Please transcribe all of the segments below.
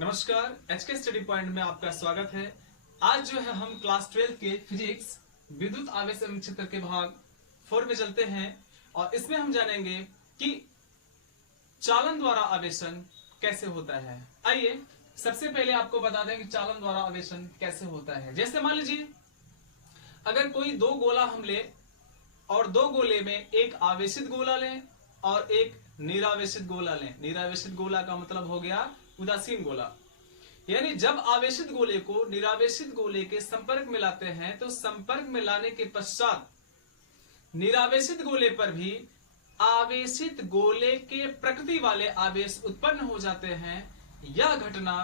नमस्कार, HK study point में आपका स्वागत है। आज जो है हम क्लास 12 के फिजिक्स विद्युत आवेश एवं क्षेत्र के भाग 4 में चलते हैं और इसमें हम जानेंगे कि चालन द्वारा आवेशन कैसे होता है। आइए सबसे पहले आपको बता दें कि चालन द्वारा आवेशन कैसे होता है। जैसे मान लीजिए अगर कोई दो गोला हम ले और दो गोले में एक आवेशित गोला लें और एक निरावेशित गोला लें। निरावेशित गोला का मतलब हो गया उदासीन गोला। यानी जब आवेशित गोले को निरावेशित गोले के संपर्क में लाते हैं तो संपर्क में लाने के पश्चात निरावेशित गोले पर भी आवेशित गोले के प्रकृति वाले आवेश उत्पन्न हो जाते हैं। यह घटना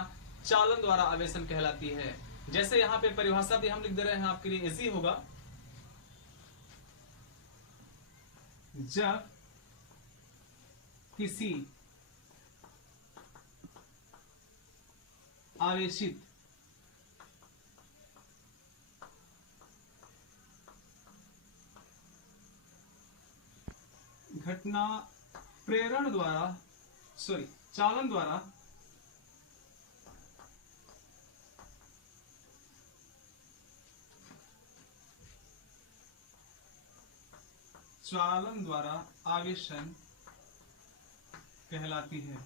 चालन द्वारा आवेशन कहलाती है। जैसे यहां पे परिभाषा भी हम लिख दे रहे हैं, आपके लिए इजी होगा। जब किसी आवेशित घटना प्रेरण द्वारा चालन द्वारा आवेशन कहलाती है।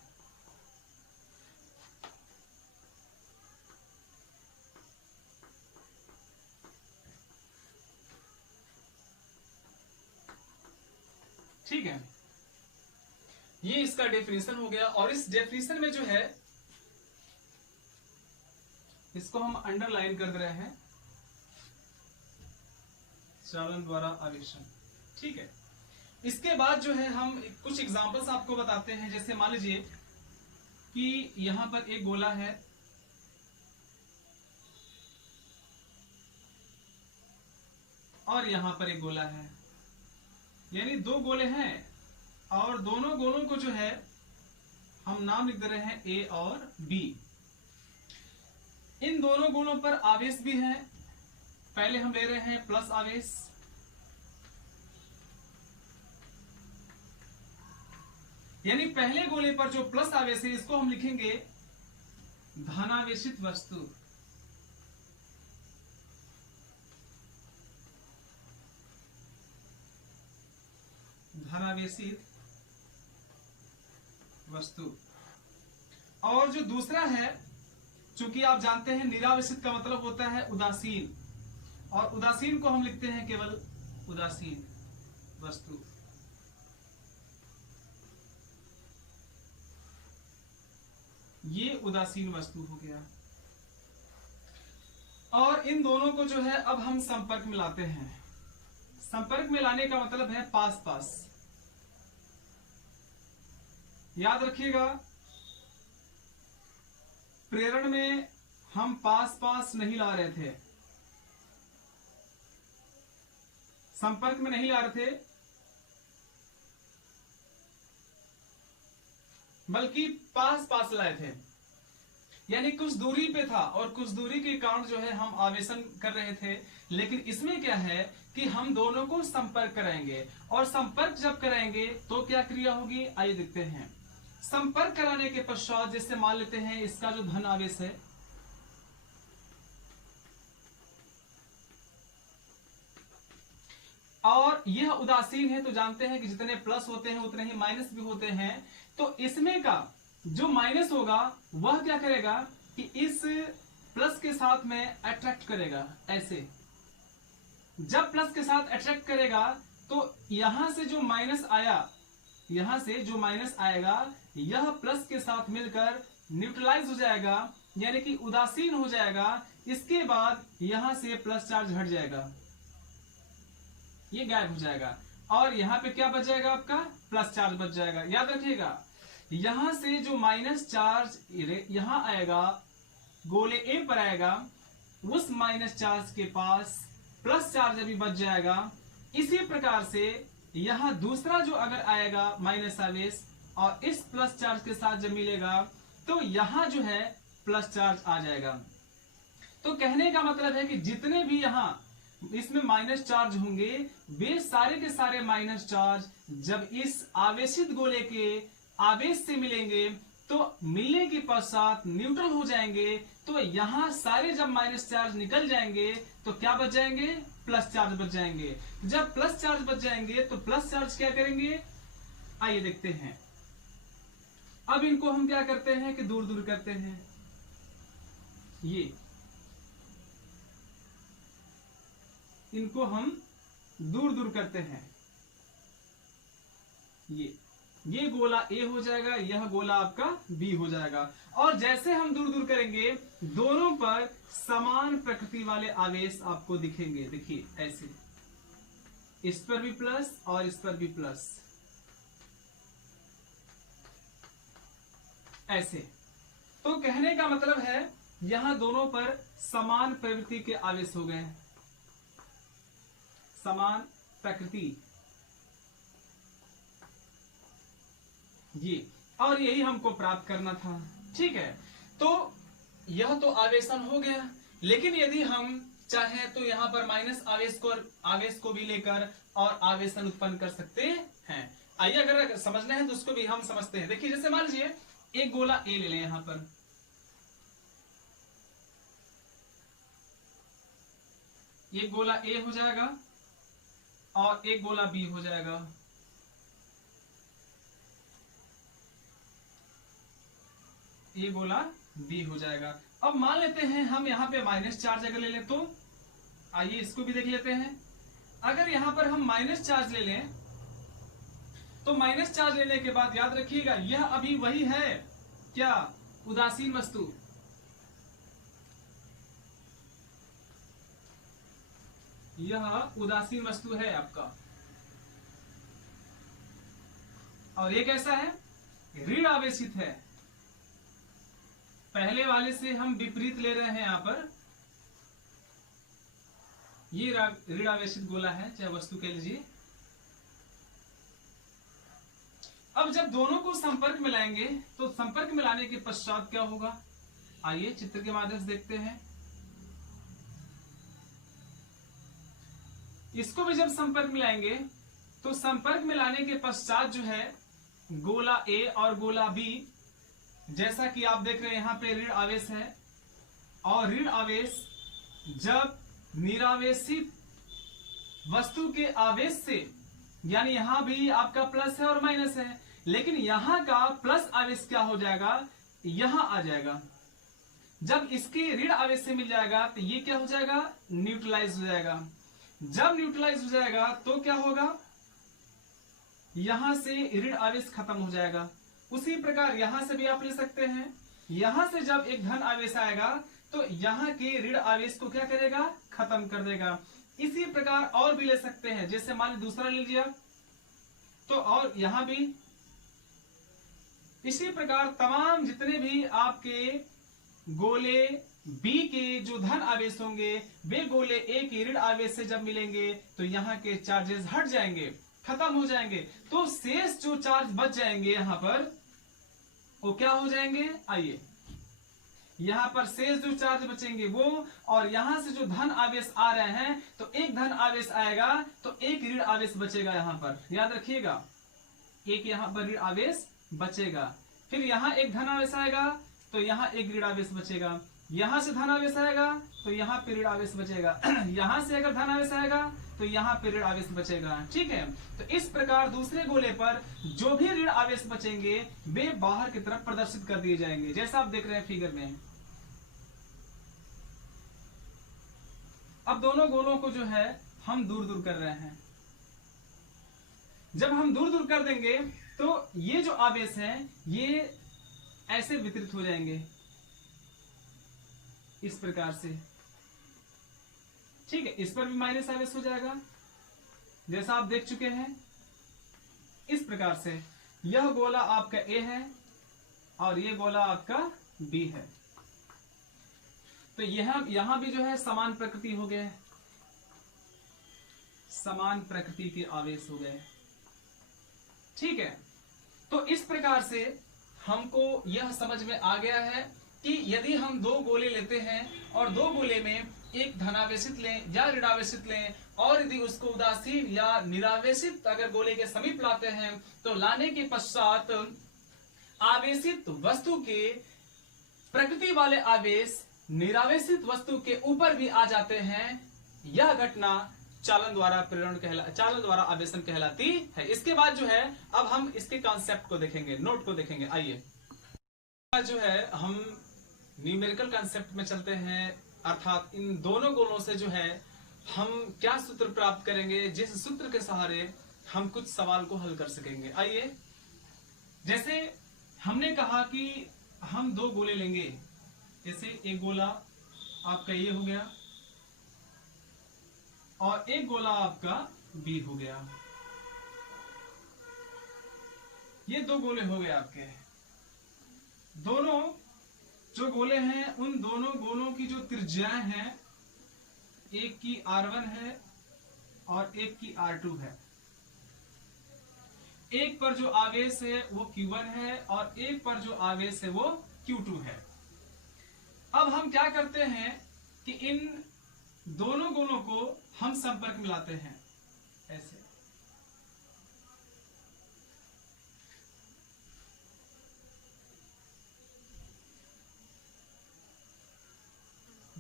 ठीक है, ये इसका डेफिनेशन हो गया। और इस डेफिनेशन में जो है इसको हम अंडरलाइन कर दे रहे हैं, चालन द्वारा आवेशन। ठीक है, इसके बाद जो है हम कुछ एग्जांपल्स आपको बताते हैं। जैसे मान लीजिए कि यहां पर एक गोला है और यहां पर एक गोला है, यानी दो गोले हैं और दोनों गोलों को जो है हम नाम लिख दे रहे हैं ए और बी। इन दोनों गोलों पर आवेश भी है। पहले हम ले रहे हैं प्लस आवेश, यानी पहले गोले पर जो प्लस आवेश है इसको हम लिखेंगे धनावेशित वस्तु। धनावेशित वस्तु। और जो दूसरा है, चूंकि आप जानते हैं निरावेशित का मतलब होता है उदासीन, और उदासीन को हम लिखते हैं केवल उदासीन वस्तु। ये उदासीन वस्तु हो गया। और इन दोनों को जो है अब हम संपर्क में लाते हैं। संपर्क में लाने का मतलब है पास पास। याद रखिएगा, प्रेरण में हम पास पास नहीं ला रहे थे, संपर्क में नहीं ला रहे थे, बल्कि पास पास लाए थे। यानी कुछ दूरी पे था और कुछ दूरी के कारण जो है हम आवेशन कर रहे थे। लेकिन इसमें क्या है कि हम दोनों को संपर्क कराएंगे, और संपर्क जब कराएंगे तो क्या क्रिया होगी, आइए देखते हैं। संपर्क कराने के पश्चात जैसे मान लेते हैं इसका जो धन आवेश है, और यह उदासीन है, तो जानते हैं कि जितने प्लस होते हैं उतने ही माइनस भी होते हैं। तो इसमें का जो माइनस होगा वह क्या करेगा कि इस प्लस के साथ में अट्रैक्ट करेगा। ऐसे जब प्लस के साथ अट्रैक्ट करेगा तो यहां से जो माइनस आया, यहां से जो माइनस आएगा यह प्लस के साथ मिलकर न्यूट्रलाइज हो जाएगा, यानी कि उदासीन हो जाएगा। इसके बाद यहां से प्लस चार्ज हट जाएगा, ये गायब हो जाएगा, और यहां पे क्या बच जाएगा, आपका प्लस चार्ज बच जाएगा। याद रखिएगा, यहां से जो माइनस चार्ज यहां आएगा, गोले ए पर आएगा, उस माइनस चार्ज के पास प्लस चार्ज अभी बच जाएगा। इसी प्रकार से यहां दूसरा जो अगर आएगा माइनस आवेश और इस प्लस चार्ज के साथ जब मिलेगा तो यहां जो है प्लस चार्ज आ जाएगा। तो कहने का मतलब है कि जितने भी यहां इसमें माइनस चार्ज होंगे वे सारे के सारे माइनस चार्ज जब इस आवेशित गोले के आवेश से मिलेंगे तो मिलने के पश्चात न्यूट्रल हो जाएंगे, तो यहां सारे जब माइनस चार्ज निकल जाएंगे तो क्या बच जाएंगे, प्लस चार्ज बच जाएंगे। जब प्लस चार्ज बच जाएंगे तो प्लस चार्ज क्या करेंगे, आइए देखते हैं। अब इनको हम क्या करते हैं कि दूर दूर करते हैं, ये इनको हम दूर दूर करते हैं। ये गोला ए हो जाएगा, यह गोला आपका बी हो जाएगा। और जैसे हम दूर दूर करेंगे दोनों पर समान प्रकृति वाले आवेश आपको दिखेंगे। देखिए ऐसे, इस पर भी प्लस और इस पर भी प्लस, ऐसे। तो कहने का मतलब है यहां दोनों पर समान प्रवृत्ति के आवेश हो गए, समान प्रकृति, ये, और यही हमको प्राप्त करना था। ठीक है, तो यह तो आवेशन हो गया, लेकिन यदि हम चाहे तो यहां पर माइनस आवेश को भी लेकर और आवेशन उत्पन्न कर सकते हैं। आइए अगर समझना है तो उसको भी हम समझते हैं। देखिए जैसे मान लीजिए एक गोला ए ले लें, यहां पर एक गोला ए हो जाएगा और एक गोला बी हो जाएगा। ये गोला बी हो जाएगा। अब मान लेते हैं हम यहां पे माइनस चार्ज अगर ले लें तो आइए इसको भी देख लेते हैं। अगर यहां पर हम माइनस चार्ज ले लें तो माइनस चार्ज लेने के बाद याद रखिएगा यह अभी वही है, क्या, उदासीन वस्तु। यह उदासीन वस्तु है आपका, और ये कैसा है, ऋण आवेशित है। पहले वाले से हम विपरीत ले रहे हैं, यहां पर ये ऋण आवेशित गोला है, चाहे वस्तु कह लीजिए। अब जब दोनों को संपर्क में लाएंगे तो संपर्क में लाने के पश्चात क्या होगा, आइए चित्र के माध्यम से देखते हैं। इसको भी जब संपर्क में लाएंगे तो संपर्क में लाने के पश्चात जो है गोला ए और गोला बी, जैसा कि आप देख रहे हैं यहां पे ऋण आवेश है, और ऋण आवेश जब निरावेशित वस्तु के आवेश से, यानी यहां भी आपका प्लस है और माइनस है, लेकिन यहां का प्लस आवेश क्या हो जाएगा, यहां आ जाएगा। जब इसके ऋण आवेश से मिल जाएगा तो ये क्या हो जाएगा, न्यूट्रलाइज हो जाएगा। जब न्यूट्रलाइज हो जाएगा तो क्या होगा, यहां से ऋण आवेश खत्म हो जाएगा। उसी प्रकार यहां से भी आप ले सकते हैं, यहां से जब एक धन आवेश आएगा तो यहां के ऋण आवेश को क्या करेगा, खत्म कर देगा। इसी प्रकार और भी ले सकते हैं, जैसे मान लीजिए दूसरा लीजिए तो, और यहां भी इसी प्रकार तमाम जितने भी आपके गोले बी के जो धन आवेश होंगे वे गोले ए के ऋण आवेश से जब मिलेंगे तो यहाँ के चार्जेस हट जाएंगे, खत्म हो जाएंगे। तो शेष जो चार्ज बच जाएंगे यहां पर वो क्या हो जाएंगे, आइए यहां पर शेष जो चार्ज बचेंगे वो, और यहां से जो धन आवेश आ रहे हैं तो एक धन आवेश आएगा तो एक ऋण आवेश बचेगा। यहां पर याद रखिएगा एक यहां पर ऋण आवेश बचेगा, फिर यहां एक धन आवेश आएगा तो यहां एक ऋण आवेश बचेगा, यहां से धन आवेश आएगा तो यहां पे ऋण आवेश बचेगा, यहां से अगर धन आवेश आएगा तो यहां पे ऋण आवेश बचेगा। ठीक है, तो इस प्रकार दूसरे गोले पर जो भी ऋण आवेश बचेंगे वे बाहर की तरफ प्रदर्शित कर दिए जाएंगे, जैसा आप देख रहे हैं फिगर में। अब दोनों गोलों को जो है हम दूर दूर कर रहे हैं। जब हम दूर दूर कर देंगे तो ये जो आवेश हैं ये ऐसे वितरित हो जाएंगे इस प्रकार से। ठीक है, इस पर भी माइनस आवेश हो जाएगा जैसा आप देख चुके हैं। इस प्रकार से यह गोला आपका ए है और ये गोला आपका बी है, तो यहां भी जो है समान प्रकृति हो गए, समान प्रकृति के आवेश हो गए। ठीक है, तो इस प्रकार से हमको यह समझ में आ गया है कि यदि हम दो गोले लेते हैं और दो गोले में एक धनावेशित लें या ऋणावेशित लें, और यदि उसको उदासीन या निरावेशित अगर गोले के समीप लाते हैं तो लाने के पश्चात आवेशित वस्तु के प्रकृति वाले आवेश निरावेशित वस्तु के ऊपर भी आ जाते हैं। यह घटना चालन द्वारा आवेशन कहलाती है। इसके बाद जो है अब हम इसके कॉन्सेप्ट को देखेंगे, नोट को देखेंगे। आइए जो है हम न्यूमेरिकल कॉन्सेप्ट में चलते हैं, अर्थात इन दोनों गोलों से जो है हम क्या सूत्र प्राप्त करेंगे, जिस सूत्र के सहारे हम कुछ सवाल को हल कर सकेंगे। आइए, जैसे हमने कहा कि हम दो गोले लेंगे, जैसे एक गोला आपका ये हो गया और एक गोला आपका बी हो गया। ये दो गोले हो गए आपके। दोनों जो गोले हैं उन दोनों गोलों की जो त्रिज्याएं हैं, एक की R1 है और एक की R2 है। एक पर जो आवेश है वो Q1 है और एक पर जो आवेश है वो Q2 है। अब हम क्या करते हैं कि इन दोनों गोलों को हम संपर्क में लाते हैं, ऐसे।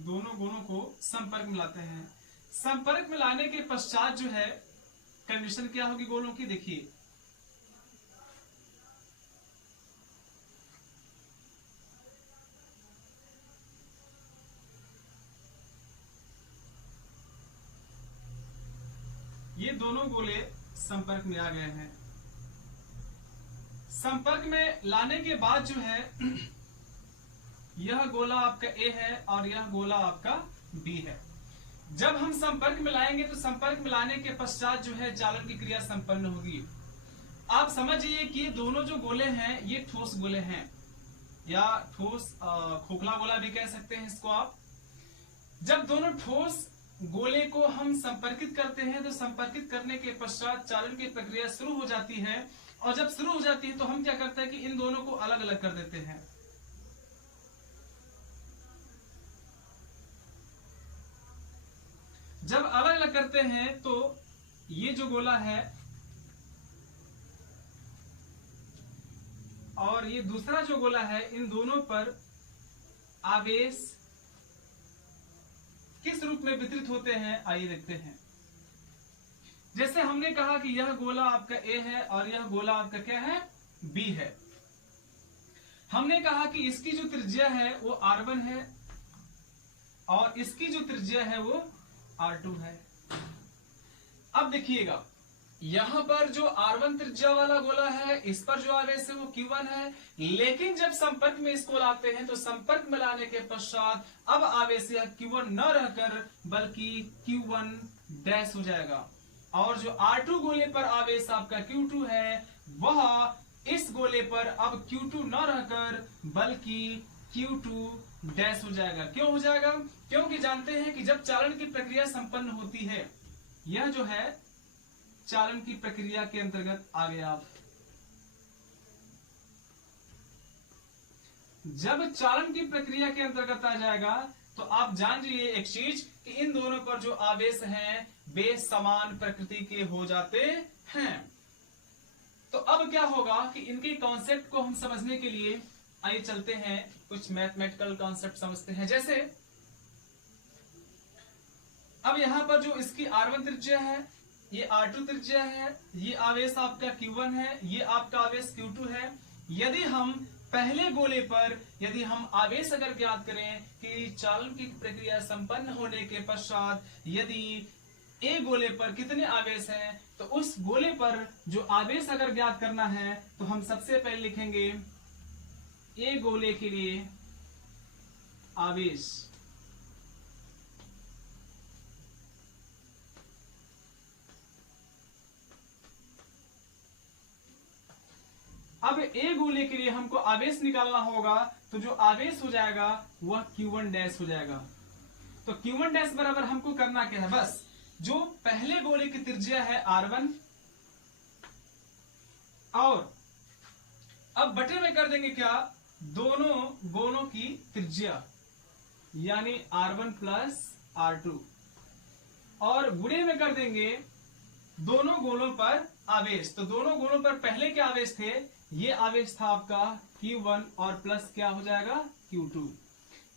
दोनों गोलों को संपर्क में लाते हैं। संपर्क में लाने के पश्चात जो है कंडीशन क्या होगी गोलों की, देखिए। ये दोनों गोले संपर्क में आ गए हैं। संपर्क में लाने के बाद जो है यह गोला आपका A है और यह गोला आपका B है। जब हम संपर्क में लाएंगे तो संपर्क में लाने के पश्चात जो है चालन की क्रिया संपन्न होगी। आप समझिए कि दोनों जो गोले हैं ये ठोस गोले हैं, या ठोस खोखला गोला भी कह सकते हैं इसको आप। जब दोनों ठोस गोले को हम संपर्कित करते हैं तो संपर्कित करने के पश्चात चालन की प्रक्रिया शुरू हो जाती है, और जब शुरू हो जाती है तो हम क्या करते हैं कि इन दोनों को अलग अलग कर देते हैं। जब अलग अलग करते हैं तो ये जो गोला है और ये दूसरा जो गोला है, इन दोनों पर आवेश किस रूप में वितरित होते हैं, आइए देखते हैं। जैसे हमने कहा कि यह गोला आपका A है और यह गोला आपका क्या है, B है। हमने कहा कि इसकी जो त्रिज्या है वो R1 है और इसकी जो त्रिज्या है वो R2 है। अब देखिएगा, यहां पर जो R1 त्रिज्या वाला गोला है इस पर जो आवेश है वो Q1 है, लेकिन जब संपर्क में इसको लाते हैं तो संपर्क में लाने के पश्चात अब आवेश यह Q1 न रहकर बल्कि Q1 डैश हो जाएगा, और जो R2 गोले पर आवेश आपका Q2 है वह इस गोले पर अब Q2 न रहकर बल्कि Q2 डैश हो जाएगा। क्यों हो जाएगा? क्योंकि जानते हैं कि जब चालन की प्रक्रिया संपन्न होती है, यह जो है चालन की प्रक्रिया के अंतर्गत आ गया। आप जब चालन की प्रक्रिया के अंतर्गत आ जाएगा तो आप जान जाइए एक चीज कि इन दोनों पर जो आवेश हैं वे समान प्रकृति के हो जाते हैं। तो अब क्या होगा कि इनके कॉन्सेप्ट को हम समझने के लिए आइए चलते हैं, कुछ मैथमेटिकल कॉन्सेप्ट समझते हैं। जैसे अब यहां पर जो इसकी R1 त्रिज्या है, ये R2 त्रिज्या है, ये आवेश आपका Q1 है, ये आपका आवेश Q2 है। यदि हम पहले गोले पर यदि हम आवेश अगर ज्ञात करें कि चालन की प्रक्रिया संपन्न होने के पश्चात यदि A गोले पर कितने आवेश हैं, तो उस गोले पर जो आवेश अगर ज्ञात करना है तो हम सबसे पहले लिखेंगे A गोले के लिए आवेश। अब A गोले के लिए हमको आवेश निकालना होगा, तो जो आवेश हो जाएगा वह Q1 डैश हो जाएगा। तो Q1 डैश बराबर हमको करना क्या है, बस जो पहले गोले की त्रिज्या है R1 और अब बटे में कर देंगे क्या, दोनों गोलों की त्रिज्या यानी R1 प्लस R2 और गुणे में कर देंगे दोनों गोलों पर आवेश। तो दोनों गोलों पर पहले क्या आवेश थे, ये आवेश था आपका Q1 और प्लस क्या हो जाएगा Q2।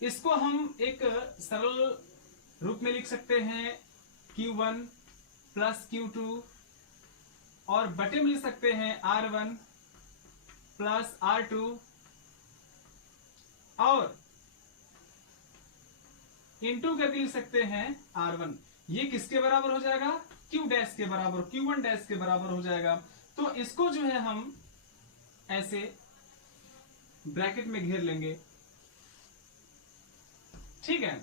इसको हम एक सरल रूप में लिख सकते हैं Q1 प्लस Q2 और बटे में लिख सकते हैं R1 प्लस R2 और इनटू करके लिख सकते हैं R1। ये किसके बराबर हो जाएगा Q डैश के बराबर, Q1 डैश के बराबर हो जाएगा। तो इसको जो है हम ऐसे ब्रैकेट में घेर लेंगे, ठीक है।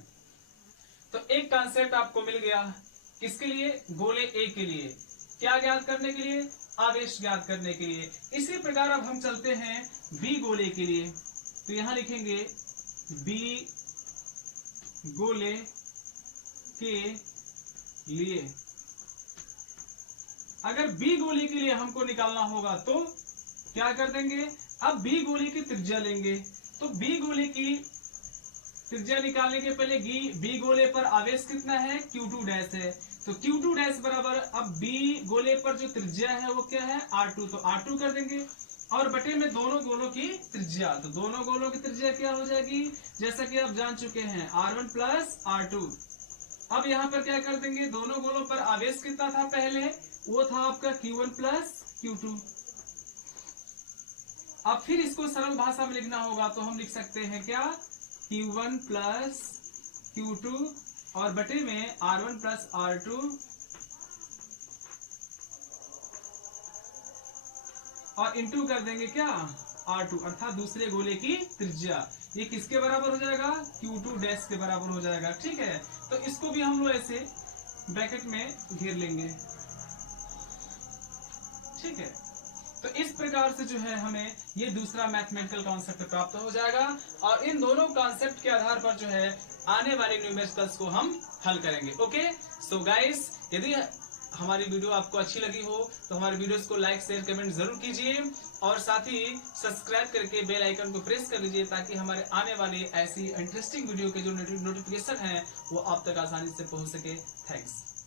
तो एक कॉन्सेप्ट आपको मिल गया किसके लिए, गोले ए के लिए, क्या ज्ञात करने के लिए, आवेश ज्ञात करने के लिए। इसी प्रकार अब हम चलते हैं बी गोले के लिए। तो यहां लिखेंगे बी गोले के लिए। अगर बी गोले के लिए हमको निकालना होगा तो क्या कर देंगे, अब बी गोले की त्रिज्या लेंगे। तो बी गोले की त्रिज्या निकालने के पहले बी गोले पर आवेश कितना है, Q2 डैश है। तो Q2 डैश बराबर अब बी गोले पर जो त्रिज्या है वो क्या है R2, तो R2 कर देंगे और बटे में दोनों गोलों की त्रिज्या। तो दोनों गोलों की त्रिज्या क्या हो जाएगी, जैसा कि आप जान चुके हैं R1 प्लस R2। अब यहां पर क्या कर देंगे, दोनों गोलों पर आवेश कितना था पहले, वो था आपका Q1 प्लस Q2। अब फिर इसको सरल भाषा में लिखना होगा तो हम लिख सकते हैं क्या, Q1 प्लस Q2 और बटे में R1 प्लस R2 और इंटू कर देंगे क्या R2, अर्थात दूसरे गोले की त्रिज्या। ये किसके बराबर हो जाएगा, Q2 डैश के बराबर हो जाएगा, ठीक है। तो इसको भी हम लोग ऐसे ब्रैकेट में घेर लेंगे, ठीक है। तो इस प्रकार से जो है हमें ये दूसरा मैथमेटिकल कॉन्सेप्ट प्राप्त हो जाएगा और इन दोनों कॉन्सेप्ट के आधार पर जो है आने वाले न्यूमेरिकल्स को हम हल करेंगे। ओके, सो गाइस, यदि हमारी वीडियो आपको अच्छी लगी हो तो हमारे वीडियोस को लाइक शेयर कमेंट जरूर कीजिए और साथ ही सब्सक्राइब करके बेल आइकन को प्रेस कर लीजिए ताकि हमारे आने वाले ऐसी इंटरेस्टिंग वीडियो के जो नोटिफिकेशन है वो आप तक आसानी से पहुंच सके। थैंक्स।